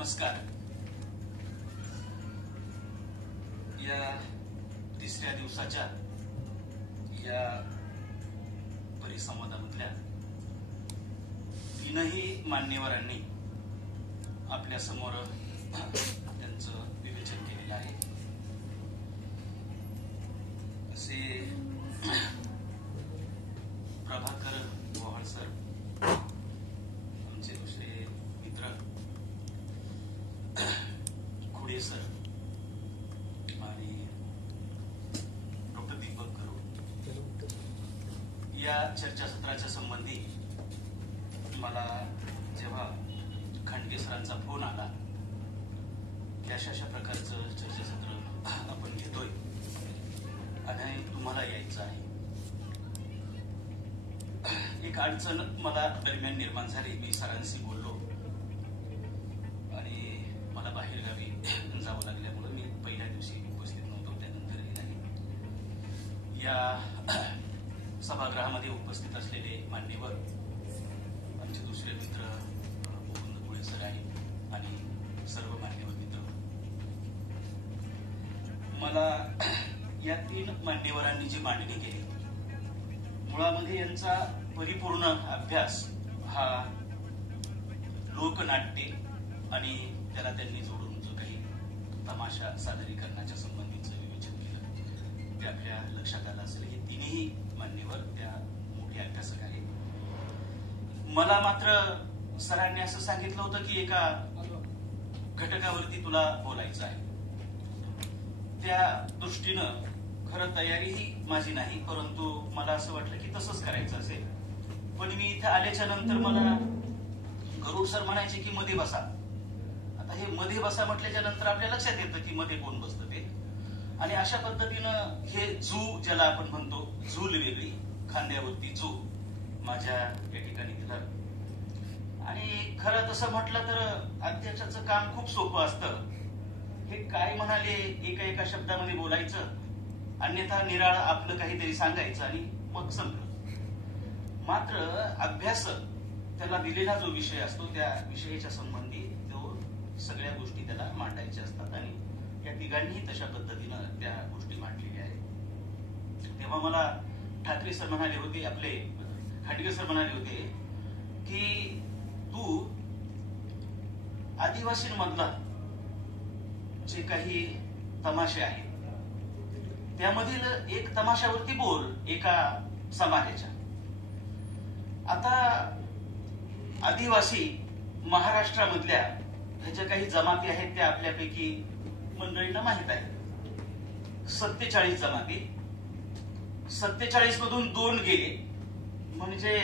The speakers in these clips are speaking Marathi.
नमस्कार. या तिसऱ्या दिवसाच्या या परिसंवादामधल्या तीनही मान्यवरांनी आपल्या समोर त्यांचं विवेचन केलेलं आहे. असे प्रभाकर गोहाळ सर, आमचे दुसरे मित्र खुडे सर आणि डॉक्टर दीपक करू, या चर्चासत्राच्या संबंधी मला जेव्हा खांडगे सरांचा फोन आला की अशा प्रकारचं चर्चासत्र आपण घेतोय आणि तुम्हाला यायचं आहे, एक अडचण मला दरम्यान निर्माण झाली. मी सरांशी बोललो आणि मला बाहेरगावी जावं लागल्यामुळे मी पहिल्या दिवशी उपस्थित नव्हतो, त्यानंतरही नाही. या सभागृहामध्ये उपस्थित असलेले मान्यवर आमचे दुसरे मित्र मुकुंद गुळे सर आहेत आणि सर्व मान्यवर मित्र, मला या तीन मान्यवरांनी जी मांडणी केली, मुळामध्ये यांचा परिपूर्ण अभ्यास हा लोकनाट्य आणि त्याला त्यांनी जोडून जो काही तमाशा सादरीकरणाच्या संबंधीचं विवेचन केलं ते आपल्या लक्षात आलं असेल. हे तिन्ही मान्यवर त्या मोठे अभ्यासक आहेत. मला मात्र सरांनी असं सांगितलं होतं की एका घटकावरती तुला बोलायचं आहे. त्या दृष्टीनं खरं तयारीही माझी नाही, परंतु मला असं वाटलं की तसंच करायचं असेल. पण मी इथे आल्याच्या नंतर मला गरुड सर म्हणायचे की मध्ये बसा. आता हे मध्ये बसा म्हटल्याच्या नंतर आपल्या लक्षात येतं की मध्ये कोण बसतं ते, आणि अशा पद्धतीनं हे जू ज्याला आपण म्हणतो, झूल वेगळी, खांद्यावरती जू माझ्या या ठिकाणी दिलं. आणि खरं तसं म्हटलं तर अध्यक्षाचं काम खूप सोपं असतं. हे काय म्हणाले एका एका शब्दामध्ये बोलायचं, अन्यथा निराळ आपलं काहीतरी सांगायचं आणि मग संपलं. मात्र अभ्यास त्याला दिलेला जो विषय असतो त्या विषयाच्या संबंधी तो सगळ्या गोष्टी त्याला मांडायच्या असतात आणि या तिघांनीही तशा पद्धतीनं त्या गोष्टी मांडलेल्या आहेत. तेव्हा मला ठाकरे सर म्हणाले होते, आपले खांडगे सर म्हणाले होते की तू आदिवासींमधला जे काही तमाशे आहेत त्यामधील एक तमाशावरती बोल एका समाजाच्या. आता आदिवासी महाराष्ट्रामधल्या ह्या ज्या काही जमाती आहेत त्या आपल्यापैकी मंडळींना माहित आहे. 47 जमाती, 47 मधून 2 गेले म्हणजे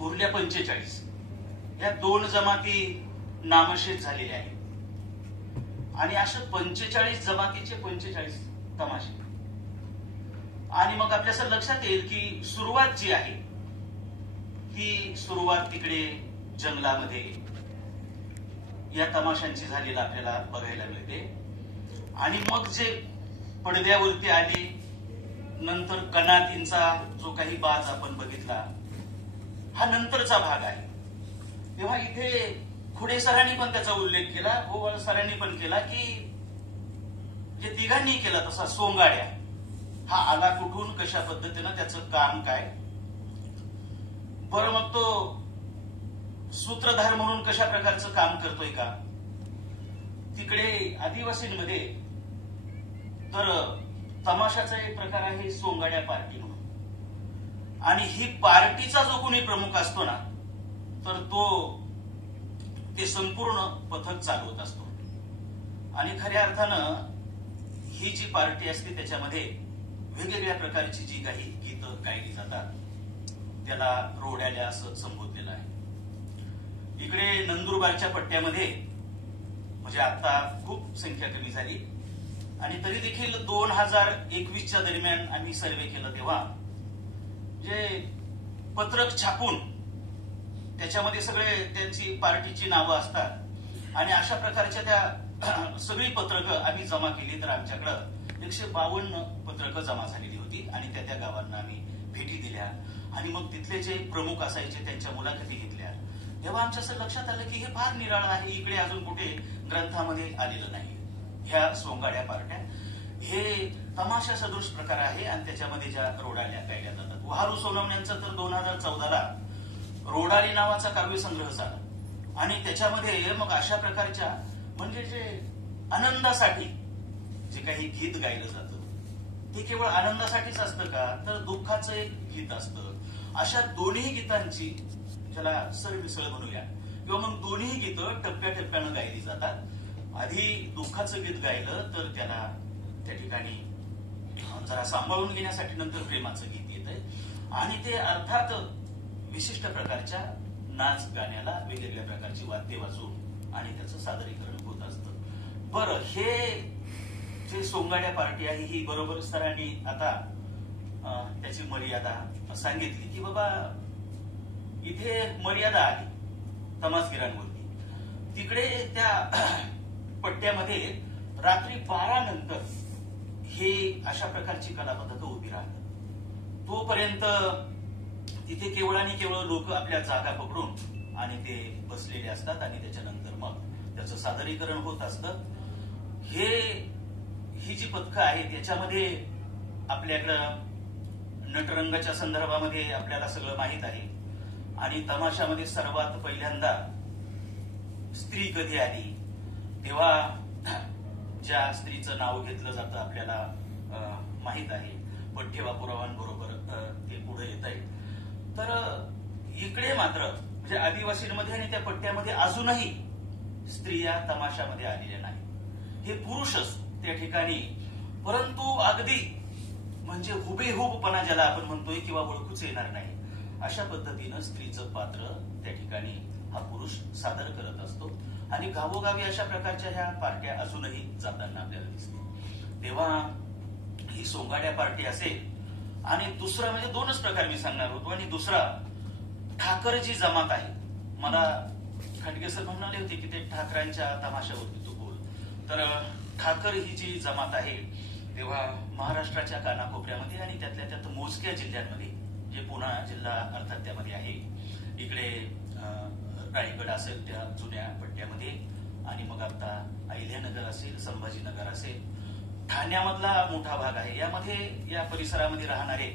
उरल्या 45. या 2 जमाती नामशेष झालेल्या आहेत आणि अशा 45 जमातीचे 45 तमाशे. आणि मग आपल्या असं लक्षात येईल की सुरुवात जी आहे ती सुरुवात तिकडे जंगलामध्ये या तमाशांची झालेला आपल्याला बघायला मिळते. आणि मग जे पडद्यावरती आले नंतर कनातींचा जो काही बाज आपण बघितला हा नंतरचा भाग आहे. तेव्हा इथे खुडे सरांनी पण त्याचा उल्लेख केला, गोवाळ सरांनी पण केला की जे तिघांनी केला तसा सोंगाड्या हा आला कुठून, कशा पद्धतीनं, त्याचं काम काय. बरं, मग तो सूत्रधार म्हणून कशा प्रकारचं काम करतोय का. तिकडे आदिवासींमध्ये तर तमाशाचा एक प्रकार आहे सोंगाड्या पार्टी म्हणून, आणि ही पार्टीचा जो कोणी प्रमुख असतो ना तर तो ते संपूर्ण पथक चालवत असतो. आणि खऱ्या अर्थानं ही जी पार्टी असते त्याच्यामध्ये वेगवेगळ्या प्रकारची जी काही गीतं गायली जातात त्याला रोड्याल्या असं संबोधलेलं आहे. इकडे नंदुरबारच्या पट्ट्यामध्ये म्हणजे आता खूप संख्या कमी झाली आणि तरी देखील 2021च्या दरम्यान आम्ही सर्वे केलं तेव्हा जे पत्रक छापून त्याच्यामध्ये सगळे त्यांची पार्टीची नावं असतात आणि अशा प्रकारच्या त्या सगळी पत्रकं आम्ही जमा केली तर आमच्याकडं 152 पत्रकं जमा झालेली होती आणि त्या गावांना आम्ही भेटी दिल्या आणि मग तिथले जे प्रमुख असायचे त्यांच्या मुलाखती घेतल्या. तेव्हा आमच्या असं लक्षात आलं की हे फार निराळं आहे, इकडे अजून कुठे ग्रंथामध्ये आलेलं नाही. ह्या सोंगाड्या पार्ट्या हे तमाशा सदृश प्रकार आहे आणि त्याच्यामध्ये ज्या रोडाल्या गायल्या जातात. वहारू सोनवण्यांचा तर 2014ला रोडाली नावाचा काव्यसंग्रह झाला आणि त्याच्यामध्ये मग अशा प्रकारच्या म्हणजे जे आनंदासाठी जे काही गीत गायलं जातं ते केवळ आनंदासाठीच असतं का, तर दुःखाचं एक गीत असतं. अशा दोन्ही गीतांची ज्याला सरमिसळ म्हणूया किंवा मग दोन्ही गीतं टप्प्याटप्प्यानं गायली जातात. आधी दुःखाचं गीत गायलं तर त्याला त्या ठिकाणी जरा सांभाळून घेण्यासाठी नंतर प्रेमाचं गीत येतंय आणि ते अर्थात विशिष्ट प्रकारच्या नाच गाण्याला वेगवेगळ्या प्रकारची वाद्य वाजवून आणि त्याचं सादरीकरण होत असतं. बरं, हे जे सोंगाड्या पार्टी आहे ही बरोबर सरांनी आता त्याची मर्यादा सांगितली की बाबा इथे मर्यादा आहे तमासगिरांवरती. तिकडे त्या पट्ट्यामध्ये रात्री 12 नंतर हे अशा प्रकारची कलापद्धत उभी राहतात. तोपर्यंत तिथे केवळ आणि केवळ लोक आपल्या जागा पकडून आणि ते बसलेले असतात आणि त्याच्यानंतर मग त्याचं सादरीकरण होत असतं. ही जी पथकं आहेत याच्यामध्ये आपल्याकडं नटरंगाच्या संदर्भामध्ये आपल्याला सगळं माहीत आहे आणि तमाशामध्ये सर्वात पहिल्यांदा स्त्री कधी आली तेव्हा ज्या स्त्रीचं नाव घेतलं जातं आपल्याला माहित आहे. पठ्ठेवा पुरावांबरोबर ते पुढे येत आहेत. तर इकडे मात्र म्हणजे आदिवासींमध्ये आणि त्या पट्ट्यामध्ये अजूनही स्त्रिया तमाशामध्ये आलेल्या नाही. हे पुरुषच त्या ठिकाणी, परंतु अगदी म्हणजे हुबेहूबपणा ज्याला आपण म्हणतोय किंवा ओळखूच येणार नाही अशा पद्धतीनं स्त्रीचं पात्र त्या ठिकाणी हा पुरुष सादर करत असतो आणि गावोगावी अशा प्रकारच्या ह्या पार्ट्या अजूनही जाताना आपल्याला दिसते. तेव्हा ही सोंगाड्या पार्टी असेल आणि दुसरा म्हणजे दोनच प्रकार मी सांगणार होतो आणि दुसरा ठाकर जी जमात आहे. मला खंडगे सर म्हणाले होते की ते ठाकरांच्या तमाशावरती तू बोल. तर ठाकर ही जी जमात आहे तेव्हा महाराष्ट्राच्या कानाकोपऱ्यामध्ये आणि त्यातल्या त्यात मोजक्या जिल्ह्यांमध्ये जे पुणा जिल्हा अर्थात त्यामध्ये आहे, इकडे रायगड असेल त्या जुन्या पट्ट्यामध्ये आणि मग आता अहिल्यानगर असेल, संभाजीनगर असेल, ठाण्यामधला मोठा भाग आहे. यामध्ये या परिसरामध्ये राहणारे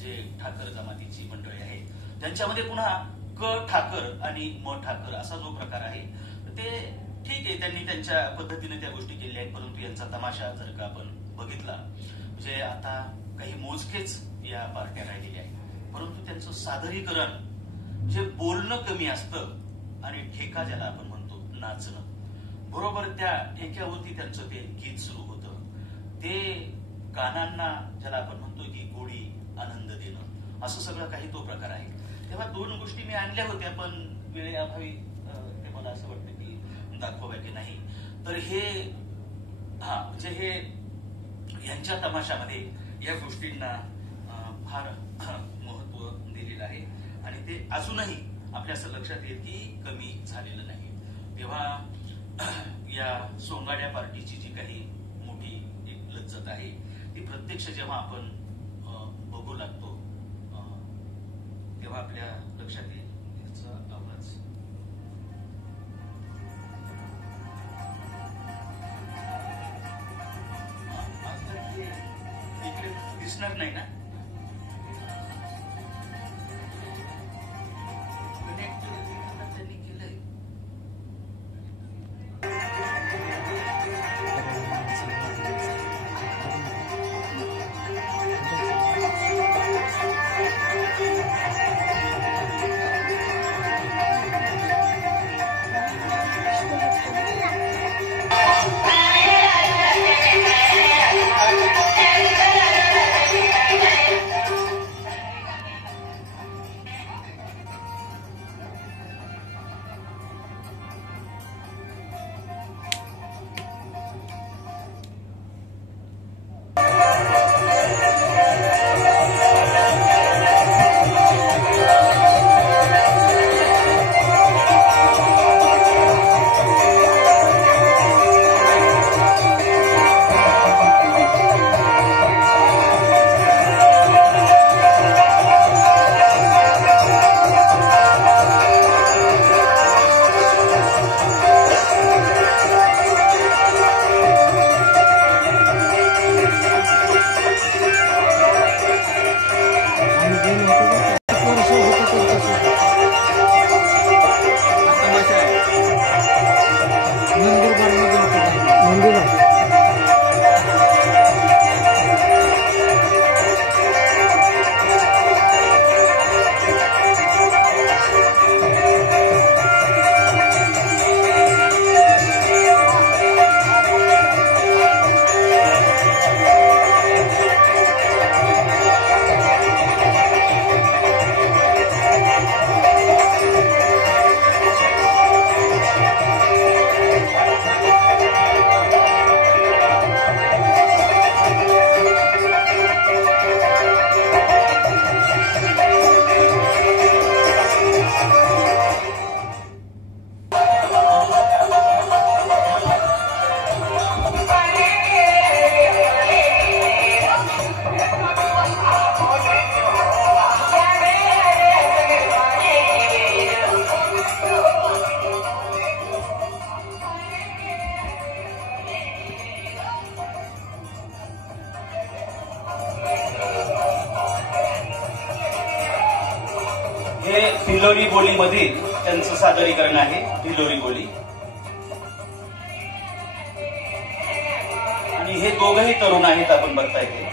जे ठाकर जमातीची मंडळी आहे त्यांच्यामध्ये पुन्हा क ठाकर आणि म ठाकर असा जो प्रकार आहे ते ठीक आहे, त्यांनी त्यांच्या पद्धतीने त्या गोष्टी केल्या आहेत. परंतु यांचा तमाशा जर का आपण बघितला म्हणजे आता काही मोजकेच या पार्ट्या राहिलेल्या आहेत, परंतु त्यांचं सादरीकरण जे बोलणं कमी असतं आणि ठेका ज्याला आपण म्हणतो नाचणं, बरोबर त्या ठेक्यावरती त्यांचं ते गीत सुरू होतं. ते कानांना ज्याला आपण म्हणतो की गोडी आनंद देणं असं सगळं काही तो प्रकार आहे. तेव्हा दोन गोष्टी मी आणल्या होत्या पण वेळेअभावी ते मला असं वाटतं की दाखवावं की नाही. तर हे म्हणजे हे यांच्या तमाशामध्ये या गोष्टींना फार महत्व दिलेलं आहे आणि ते अजूनही आपल्या असं लक्षात येत की कमी झालेलं नाही. तेव्हा या सोंगाड्या पार्टीची जी काही मोठी एक लज्जत आहे ती प्रत्यक्ष जेव्हा आपण बघू लागतो तेव्हा आपल्या लक्षात येईल याचा आवाज. इकडे दिसणार नाही ना, त्यांनी केलंय. भिलोरी बोलीमधील त्यांचं सादरीकरण आहे. भिलोरी बोली. आणि हे दोघंही तरुण आहेत, आपण बघताय ते.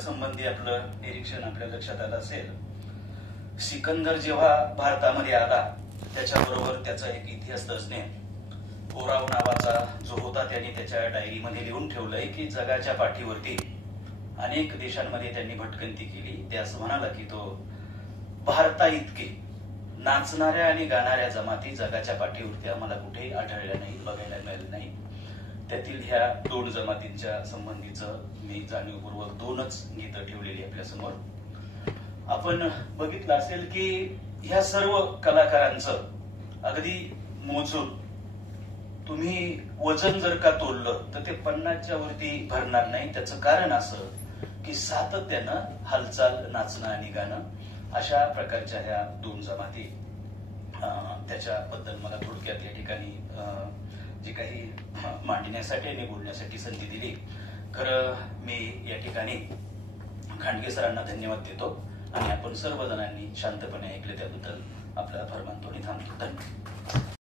संबंधी आपलं निरीक्षण आपल्या लक्षात आलं असेल. सिकंदर जेव्हा भारतामध्ये आला त्याच्याबरोबर त्याचा एक इतिहासतज्ञ ओराव नावाचा जो होता त्यांनी त्याच्या डायरीमध्ये लिहून ठेवलंय की जगाच्या पाठीवरती अनेक देशांमध्ये त्यांनी भटकंती केली. ते असं म्हणाला की तो भारता इतकी नाचणाऱ्या आणि गाणाऱ्या जमाती जगाच्या पाठीवरती आम्हाला कुठेही आढळल्या नाही, बघायला मिळालं नाही. त्यातील ह्या दोन जमातींच्या संबंधीचं मी जाणीवपूर्वक दोनच गीतं ठेवलेली आपल्या समोर. आपण बघितलं असेल की ह्या सर्व कलाकारांचं अगदी मोजून तुम्ही वजन जर का तोललं तर ते 50च्या वरती भरणार नाही. त्याचं कारण असं की सातत्यानं हालचाल, नाचणं आणि गाणं अशा प्रकारच्या ह्या दोन जमाती, त्याच्याबद्दल मला थोडक्यात या ठिकाणी जी काही मांडण्यासाठी आणि बोलण्यासाठी संधी दिली. खरं मी या ठिकाणी खांडगे सरांना धन्यवाद देतो आणि आपण सर्वजणांनी शांतपणे ऐकले त्याबद्दल आपला आभार मानतो आणि थांबतो. धन्यवाद.